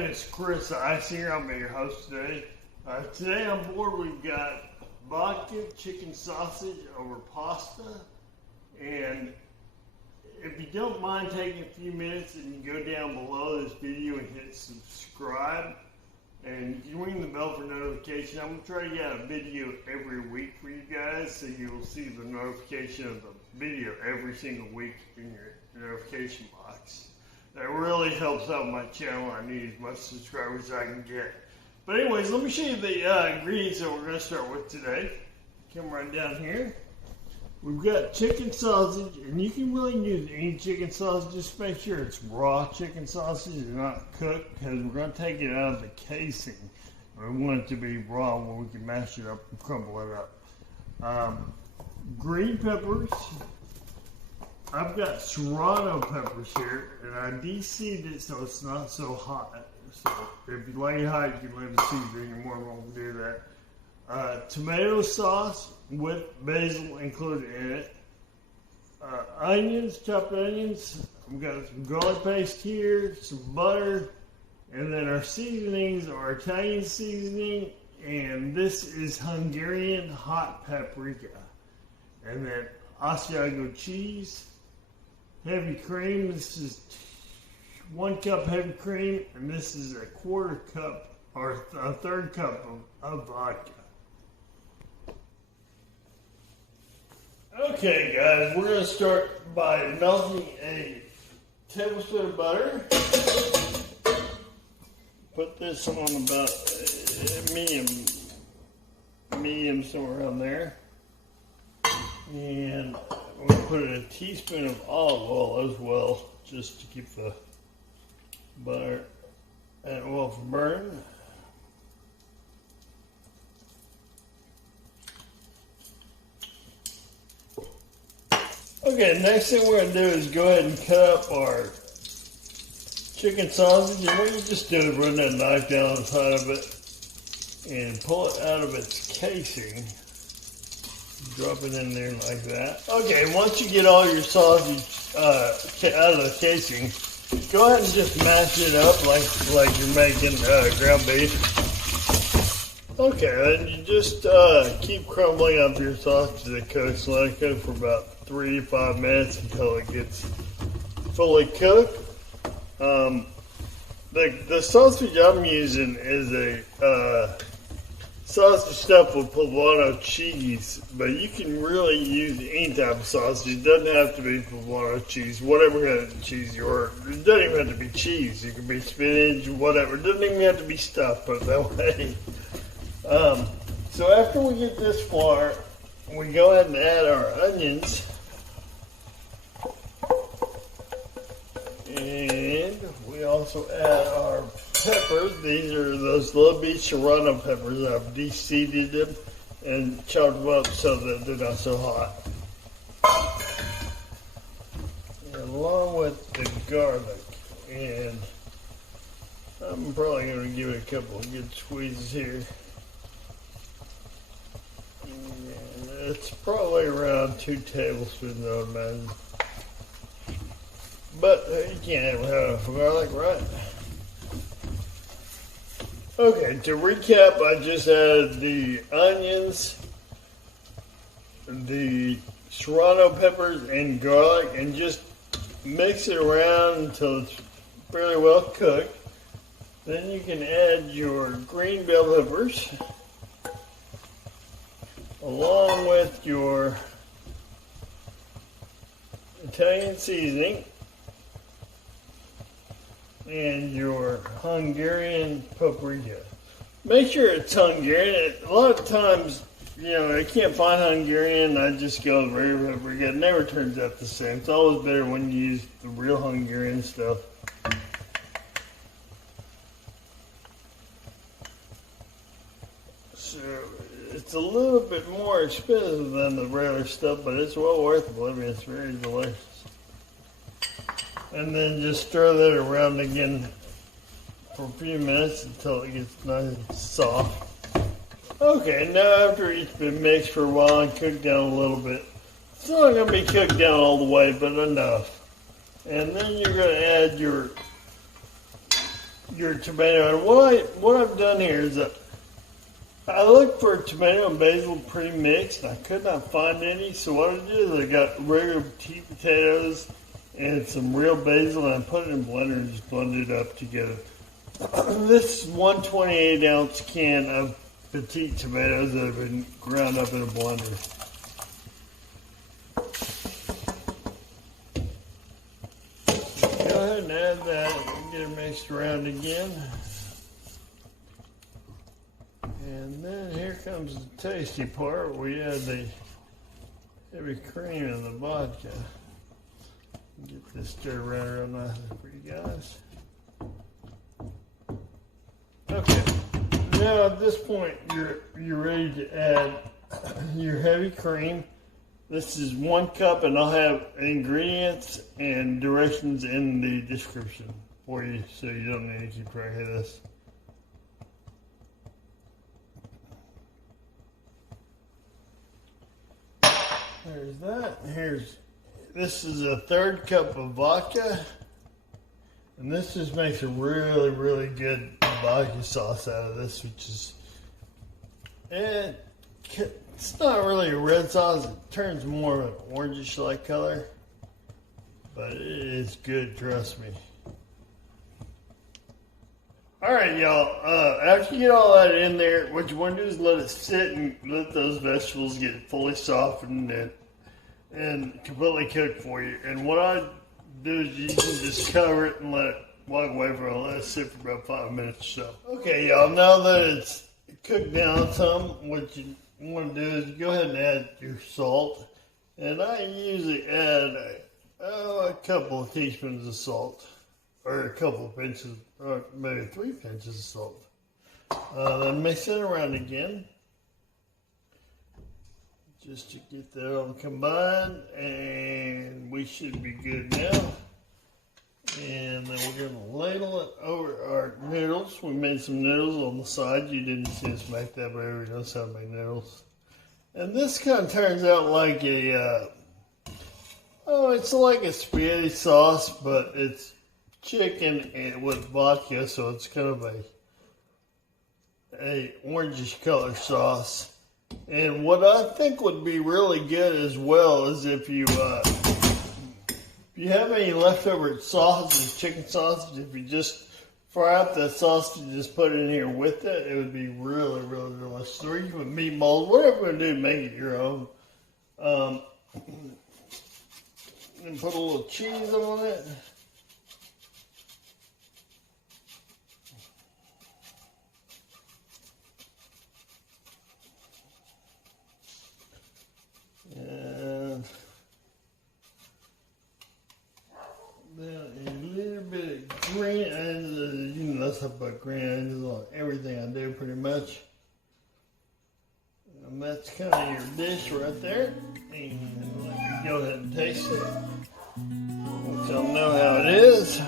name is Chris Isinger. I'll be your host today. Today on board we've got vodka chicken sausage over pasta. And if you don't mind taking a few minutes and you go down below this video and hit subscribe. And you can ring the bell for notification. I'm going to try to get a video every week for you guys so you'll see the notification of the video every single week in your notification box. That really helps out my channel. I need as much subscribers as I can get. But anyways, let me show you the ingredients that we're going to start with today. Come right down here. We've got chicken sausage, and you can really use any chicken sausage. Just make sure it's raw chicken sausage and not cooked, because we're going to take it out of the casing. We want it to be raw where we can mash it up and crumble it up. Green peppers. I've got serrano peppers here, and I deseeded it so it's not so hot. So if you like it hot, you can let it season. You're more than welcome to do that. Tomato sauce with basil included in it. Onions, chopped onions. I've got some garlic paste here, some butter, and then our seasonings are Italian seasoning, and this is Hungarian hot paprika. And then asiago cheese, heavy cream. This is 1 cup heavy cream, and this is a 1/4 cup or a 1/3 cup of vodka. Okay guys, we're going to start by melting a tablespoon of butter. Put this on about medium somewhere around there. And we'll put in a teaspoon of olive oil as well, just to keep the butter and oil from burning. Okay, next thing we're going to do is go ahead and cut up our chicken sausage. And what you just do is run that knife down the side of it and pull it out of its casing. Drop it in there like that. Okay, once you get all your sausage out of the casing, go ahead and just mash it up like you're making ground beef. Okay, and you just keep crumbling up your sausage as it cooks. Let it cook for about 3 to 5 minutes until it gets fully cooked. The sausage I'm using is a sausage stuffed with poblano cheese, but you can really use any type of sausage. It doesn't have to be poblano cheese, whatever kind of cheese you order. It doesn't even have to be cheese. It can be spinach, whatever. It doesn't even have to be stuffed, put it that way. So after we get this far, we go ahead and add our onions. And we also add our peppers. These are those little bitty serrano peppers. I've deseeded them and chopped them up so that they're not so hot. And along with the garlic. And I'm probably going to give it a couple of good squeezes here. And it's probably around 2 tablespoons, I would imagine. But you can't ever have enough garlic, right? Okay, to recap, I just added the onions, the serrano peppers, and garlic, and just mix it around until it's fairly well cooked. Then you can add your green bell peppers, along with your Italian seasoning, and your Hungarian paprika. Make sure it's Hungarian. A lot of times, you know, I can't find Hungarian. I just go with regular paprika. It never turns out the same. It's always better when you use the real Hungarian stuff. So it's a little bit more expensive than the regular stuff, but it's well worth it. Believe me, it's very delicious. And then just stir that around again for a few minutes until it gets nice and soft. Okay, now after it's been mixed for a while and cooked down a little bit, it's not going to be cooked down all the way, but enough. And then you're going to add your your tomato. And what I've done here is I looked for tomato and basil pre-mixed. I could not find any, so what I did is I got regular petite potatoes and some real basil, and I put it in a blender and just blended it up together. This is 128-ounce can of petite tomatoes that have been ground up in a blender. Go ahead and add that and get it mixed around again. And then here comes the tasty part. We add the heavy cream and the vodka. Get this stirred around real nicely for you guys. Okay, now at this point you're ready to add your heavy cream. This is 1 cup, and I'll have ingredients and directions in the description for you, so you don't need to keep track of this. There's that. This is a 1/3 cup of vodka, and this just makes a really, really good vodka sauce out of this, which is, it's not really a red sauce. It turns more of an orangish-like color, but it is good, trust me. All right, y'all. After you get all that in there, what you want to do is let it sit and let those vegetables get fully softened and completely cooked for you. And what I do is you can just cover it and let it walk away for let it sit for about 5 minutes or so. Okay, y'all. Now that it's cooked down some, what you want to do is go ahead and add your salt. And I usually add a couple of teaspoons of salt, or a couple of pinches, or maybe 3 pinches of salt. Then mix it around again, just to get that all combined, and we should be good now. And then we're going to ladle it over our noodles. We made some noodles on the side. You didn't see us make that, but everybody knows how to make noodles. And this kind of turns out like it's like a spaghetti sauce, but it's chicken and with vodka, so it's kind of a orangish color sauce. And what I think would be really good as well is if you have any leftover sausage, chicken sausage, if you just fry up that sausage and just put it in here with it, it would be really, really delicious. Or you can put meatballs, whatever you're going to do, make it your own. And put a little cheese on it. And then a little bit of green onions. You know stuff about green onions on everything I do pretty much. And that's kind of your dish right there. And let me go ahead and taste it. Let y'all know how it is.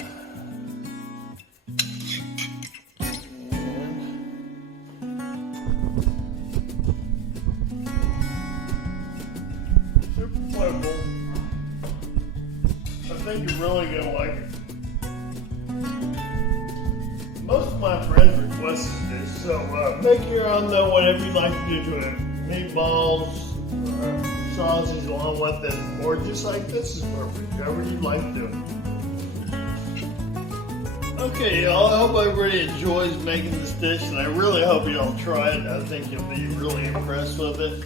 I think you're really going to like it. Most of my friends requested this, so make your own though, whatever you like to do to it. Meatballs, sausage along with it, or just like this is perfect, whatever you'd like to do. Okay, y'all, I hope everybody enjoys making this dish, and I really hope y'all try it. I think you'll be really impressed with it.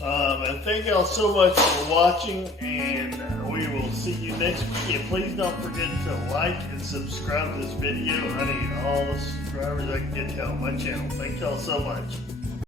And thank y'all so much for watching, and we will see you next week. And please don't forget to like and subscribe to this video. I need all the subscribers I can get to on my channel. Thank y'all so much.